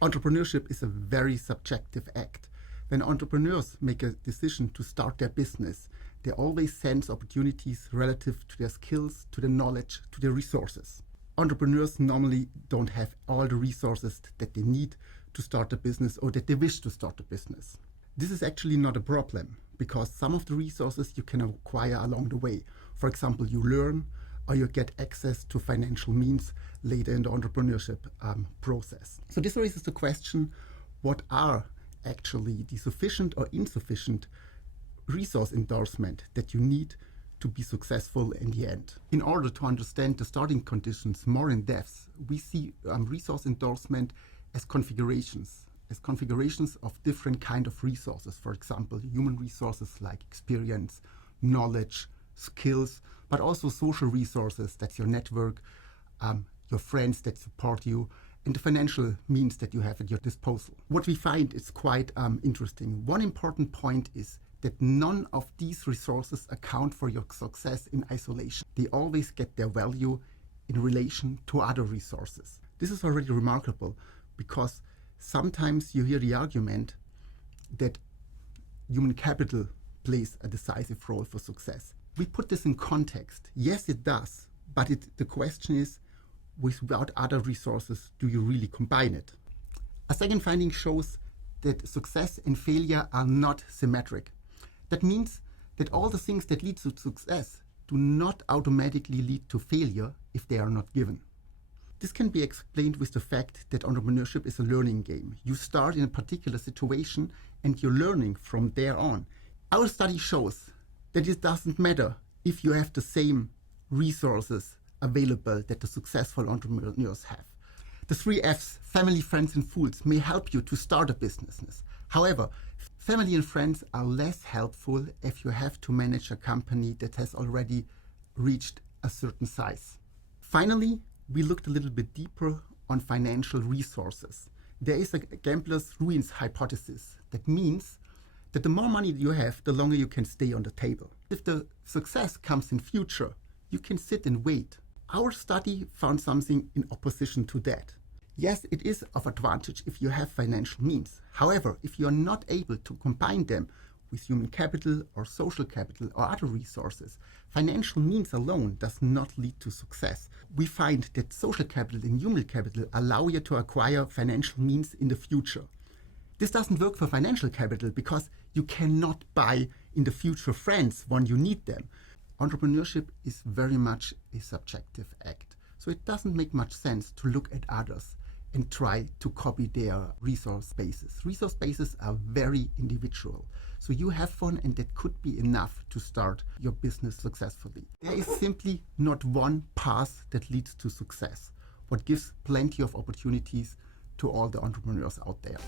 Entrepreneurship is a very subjective act. When entrepreneurs make a decision to start their business, they always sense opportunities relative to their skills, to their knowledge, to their resources. Entrepreneurs normally don't have all the resources that they need to start a business or that they wish to start a business. This is actually not a problem because some of the resources you can acquire along the way. For example, you learn or you get access to financial means later in the entrepreneurship process. So this raises the question, what are actually the sufficient or insufficient resource endorsement that you need to be successful in the end? In order to understand the starting conditions more in depth, we see resource endorsement as configurations of different kind of resources. For example, human resources like experience, knowledge, skills, but also social resources, that's your network, your friends that support you, and the financial means that you have at your disposal. What we find is quite interesting. One important point is that none of these resources account for your success in isolation. They always get their value in relation to other resources. This is already remarkable because sometimes you hear the argument that human capital plays a decisive role for success. We put this in context. Yes, it does, but the question is, without other resources, do you really combine it? A second finding shows that success and failure are not symmetric. That means that all the things that lead to success do not automatically lead to failure if they are not given. This can be explained with the fact that entrepreneurship is a learning game. You start in a particular situation and you're learning from there on. Our study shows that it doesn't matter if you have the same resources available that the successful entrepreneurs have. The 3 Fs, family, friends, and fools, may help you to start a business. However, family and friends are less helpful if you have to manage a company that has already reached a certain size. Finally, we looked a little bit deeper on financial resources. There is a gambler's ruins hypothesis. That means that the more money you have, the longer you can stay on the table. If the success comes in future, you can sit and wait. Our study found something in opposition to that. Yes, it is of advantage if you have financial means. However, if you are not able to combine them with human capital or social capital or other resources, financial means alone does not lead to success. We find that social capital and human capital allow you to acquire financial means in the future. This doesn't work for financial capital because you cannot buy in the future friends when you need them. Entrepreneurship is very much a subjective act. So it doesn't make much sense to look at others and try to copy their resource bases. Resource bases are very individual. So you have fun and that could be enough to start your business successfully. There is simply not one path that leads to success, what gives plenty of opportunities to all the entrepreneurs out there.